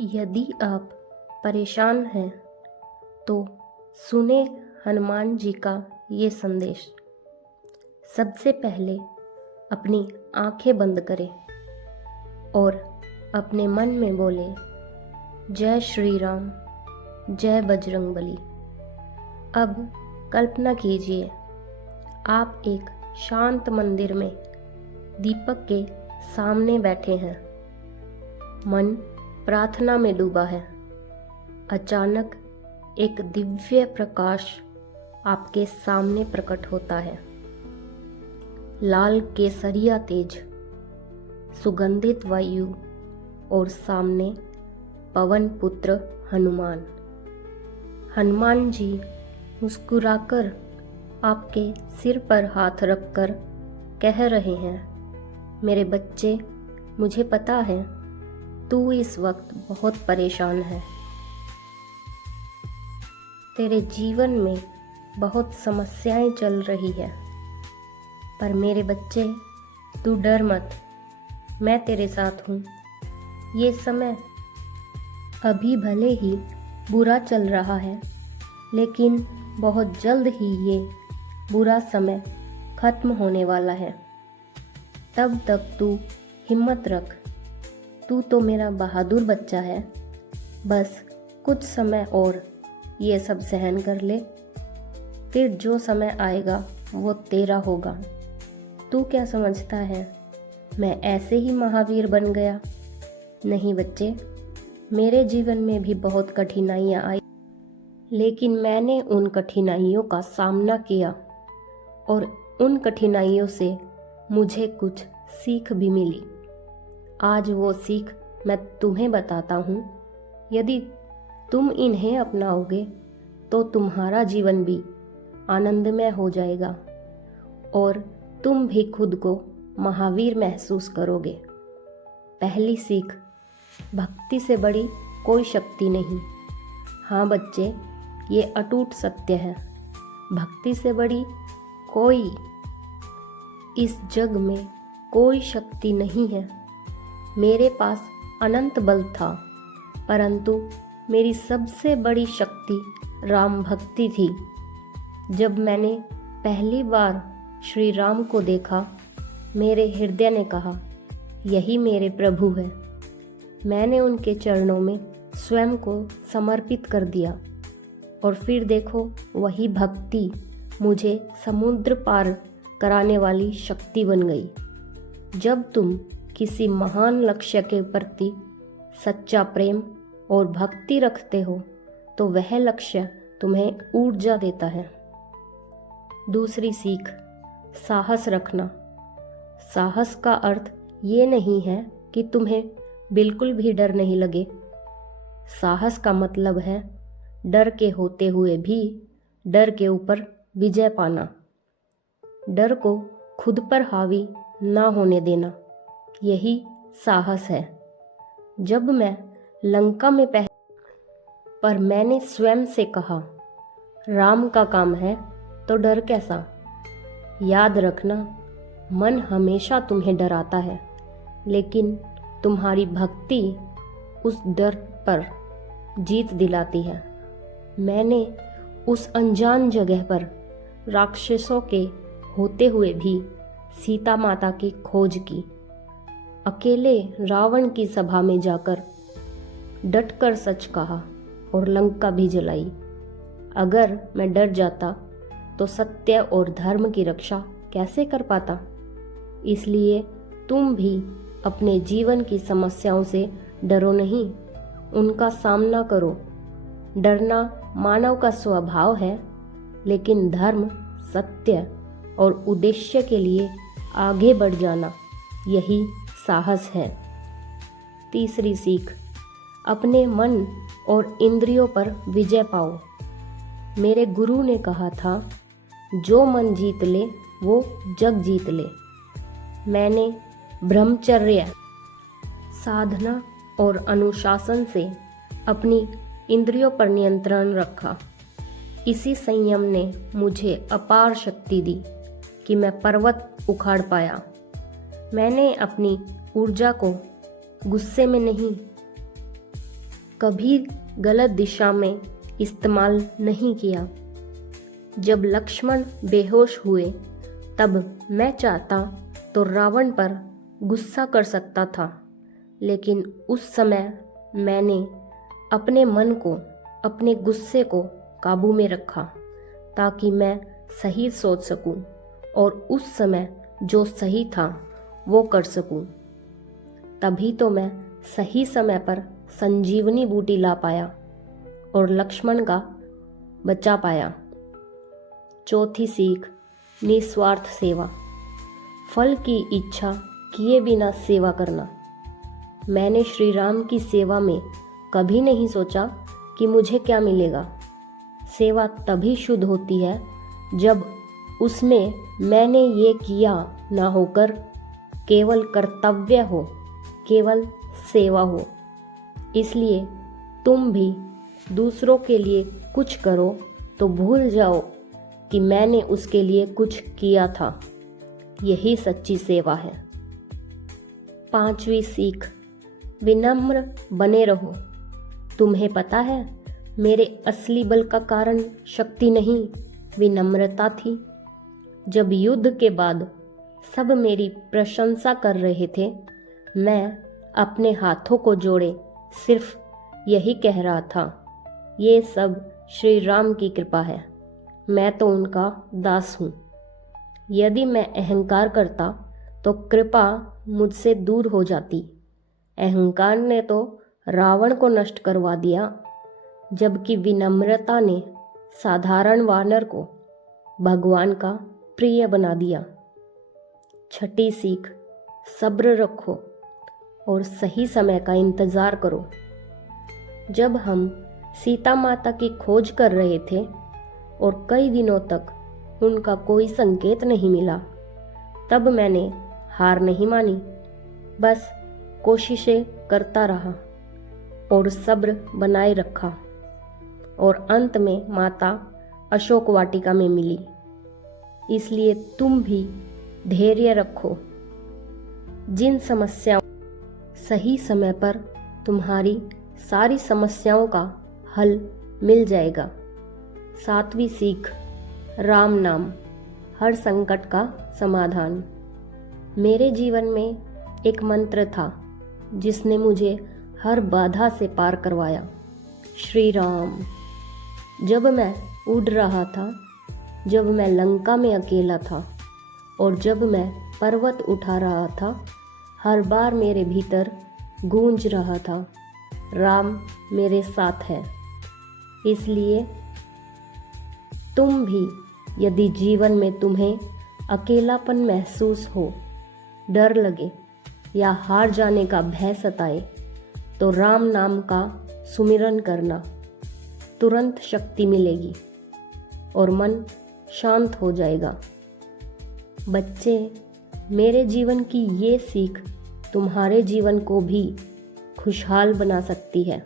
यदि आप परेशान हैं तो सुने हनुमान जी का ये संदेश। सबसे पहले अपनी आंखें बंद करें और अपने मन में बोले, जय श्री राम, जय बजरंगबली। अब कल्पना कीजिए आप एक शांत मंदिर में दीपक के सामने बैठे हैं। मन प्रार्थना में डूबा है। अचानक एक दिव्य प्रकाश आपके सामने प्रकट होता है। लाल केसरिया तेज, सुगंधित वायु और सामने पवन पुत्र हनुमान। हनुमान जी मुस्कुराकर आपके सिर पर हाथ रखकर कह रहे हैं, मेरे बच्चे, मुझे पता है तू इस वक्त बहुत परेशान है। तेरे जीवन में बहुत समस्याएं चल रही है, पर मेरे बच्चे तू डर मत, मैं तेरे साथ हूँ। ये समय अभी भले ही बुरा चल रहा है, लेकिन बहुत जल्द ही ये बुरा समय खत्म होने वाला है। तब तक तू हिम्मत रख। तू तो मेरा बहादुर बच्चा है। बस कुछ समय और ये सब सहन कर ले, फिर जो समय आएगा वो तेरा होगा। तू क्या समझता है मैं ऐसे ही महावीर बन गया? नहीं बच्चे, मेरे जीवन में भी बहुत कठिनाइयाँ आई, लेकिन मैंने उन कठिनाइयों का सामना किया और उन कठिनाइयों से मुझे कुछ सीख भी मिली। आज वो सीख मैं तुम्हें बताता हूँ। यदि तुम इन्हें अपनाओगे तो तुम्हारा जीवन भी आनंदमय हो जाएगा और तुम भी खुद को महावीर महसूस करोगे। पहली सीख, भक्ति से बड़ी कोई शक्ति नहीं। हाँ बच्चे, ये अटूट सत्य है। भक्ति से बड़ी कोई इस जग में कोई शक्ति नहीं है। मेरे पास अनंत बल था, परंतु मेरी सबसे बड़ी शक्ति राम भक्ति थी। जब मैंने पहली बार श्री राम को देखा, मेरे हृदय ने कहा, यही मेरे प्रभु है। मैंने उनके चरणों में स्वयं को समर्पित कर दिया और फिर देखो, वही भक्ति मुझे समुद्र पार कराने वाली शक्ति बन गई। जब तुम किसी महान लक्ष्य के प्रति सच्चा प्रेम और भक्ति रखते हो तो वह लक्ष्य तुम्हें ऊर्जा देता है। दूसरी सीख, साहस रखना। साहस का अर्थ ये नहीं है कि तुम्हें बिल्कुल भी डर नहीं लगे। साहस का मतलब है डर के होते हुए भी डर के ऊपर विजय पाना। डर को खुद पर हावी ना होने देना, यही साहस है। जब मैं लंका में पर मैंने स्वयं से कहा, राम का काम है तो डर कैसा। याद रखना, मन हमेशा तुम्हें डराता है, लेकिन तुम्हारी भक्ति उस डर पर जीत दिलाती है। मैंने उस अनजान जगह पर राक्षसों के होते हुए भी सीता माता की खोज की। अकेले रावण की सभा में जाकर डटकर सच कहा और लंका भी जलाई। अगर मैं डर जाता तो सत्य और धर्म की रक्षा कैसे कर पाता? इसलिए तुम भी अपने जीवन की समस्याओं से डरो नहीं, उनका सामना करो। डरना मानव का स्वभाव है, लेकिन धर्म, सत्य और उद्देश्य के लिए आगे बढ़ जाना, यही साहस है। तीसरी सीख, अपने मन और इंद्रियों पर विजय पाओ। मेरे गुरु ने कहा था, जो मन जीत ले वो जग जीत ले। मैंने ब्रह्मचर्य, साधना और अनुशासन से अपनी इंद्रियों पर नियंत्रण रखा। इसी संयम ने मुझे अपार शक्ति दी कि मैं पर्वत उखाड़ पाया। मैंने अपनी ऊर्जा को गुस्से में नहीं कभी गलत दिशा में इस्तेमाल नहीं किया। जब लक्ष्मण बेहोश हुए तब मैं चाहता तो रावण पर गुस्सा कर सकता था, लेकिन उस समय मैंने अपने मन को, अपने गुस्से को काबू में रखा ताकि मैं सही सोच सकूं और उस समय जो सही था वो कर सकूं। तभी तो मैं सही समय पर संजीवनी बूटी ला पाया और लक्ष्मण का बचा पाया। चौथी सीख, निस्वार्थ सेवा। फल की इच्छा किए बिना सेवा करना। मैंने श्री राम की सेवा में कभी नहीं सोचा कि मुझे क्या मिलेगा। सेवा तभी शुद्ध होती है जब उसमें मैंने ये किया ना होकर केवल कर्तव्य हो, केवल सेवा हो। इसलिए तुम भी दूसरों के लिए कुछ करो तो भूल जाओ कि मैंने उसके लिए कुछ किया था। यही सच्ची सेवा है। पांचवी सीख, विनम्र बने रहो। तुम्हें पता है मेरे असली बल का कारण शक्ति नहीं, विनम्रता थी। जब युद्ध के बाद सब मेरी प्रशंसा कर रहे थे, मैं अपने हाथों को जोड़े सिर्फ यही कह रहा था, ये सब श्री राम की कृपा है, मैं तो उनका दास हूँ। यदि मैं अहंकार करता तो कृपा मुझसे दूर हो जाती। अहंकार ने तो रावण को नष्ट करवा दिया, जबकि विनम्रता ने साधारण वानर को भगवान का प्रिय बना दिया। छठी सीख, सब्र रखो और सही समय का इंतज़ार करो। जब हम सीता माता की खोज कर रहे थे और कई दिनों तक उनका कोई संकेत नहीं मिला, तब मैंने हार नहीं मानी, बस कोशिशें करता रहा और सब्र बनाए रखा और अंत में माता अशोक वाटिका में मिली। इसलिए तुम भी धैर्य रखो। जिन समस्याओं सही समय पर तुम्हारी सारी समस्याओं का हल मिल जाएगा। सातवीं सीख, राम नाम हर संकट का समाधान। मेरे जीवन में एक मंत्र था जिसने मुझे हर बाधा से पार करवाया, श्री राम। जब मैं उड़ रहा था, जब मैं लंका में अकेला था और जब मैं पर्वत उठा रहा था, हर बार मेरे भीतर गूंज रहा था, राम मेरे साथ है। इसलिए तुम भी यदि जीवन में तुम्हें अकेलापन महसूस हो, डर लगे या हार जाने का भय सताए, तो राम नाम का सुमिरन करना, तुरंत शक्ति मिलेगी और मन शांत हो जाएगा। बच्चे, मेरे जीवन की ये सीख तुम्हारे जीवन को भी खुशहाल बना सकती है।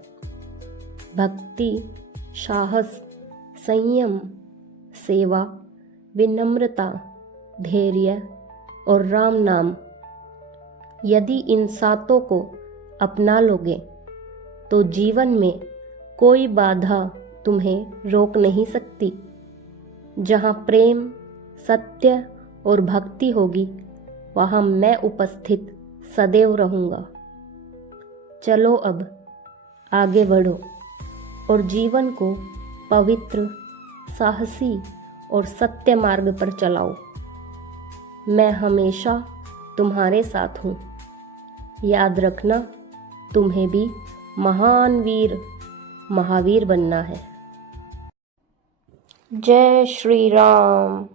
भक्ति, साहस, संयम, सेवा, विनम्रता, धैर्य और राम नाम, यदि इन सातों को अपना लोगे तो जीवन में कोई बाधा तुम्हें रोक नहीं सकती। जहाँ प्रेम, सत्य और भक्ति होगी, वहाँ मैं उपस्थित सदैव रहूँगा। चलो अब आगे बढ़ो और जीवन को पवित्र, साहसी और सत्य मार्ग पर चलाओ। मैं हमेशा तुम्हारे साथ हूँ। याद रखना, तुम्हें भी महान वीर, महावीर बनना है। जय श्री राम।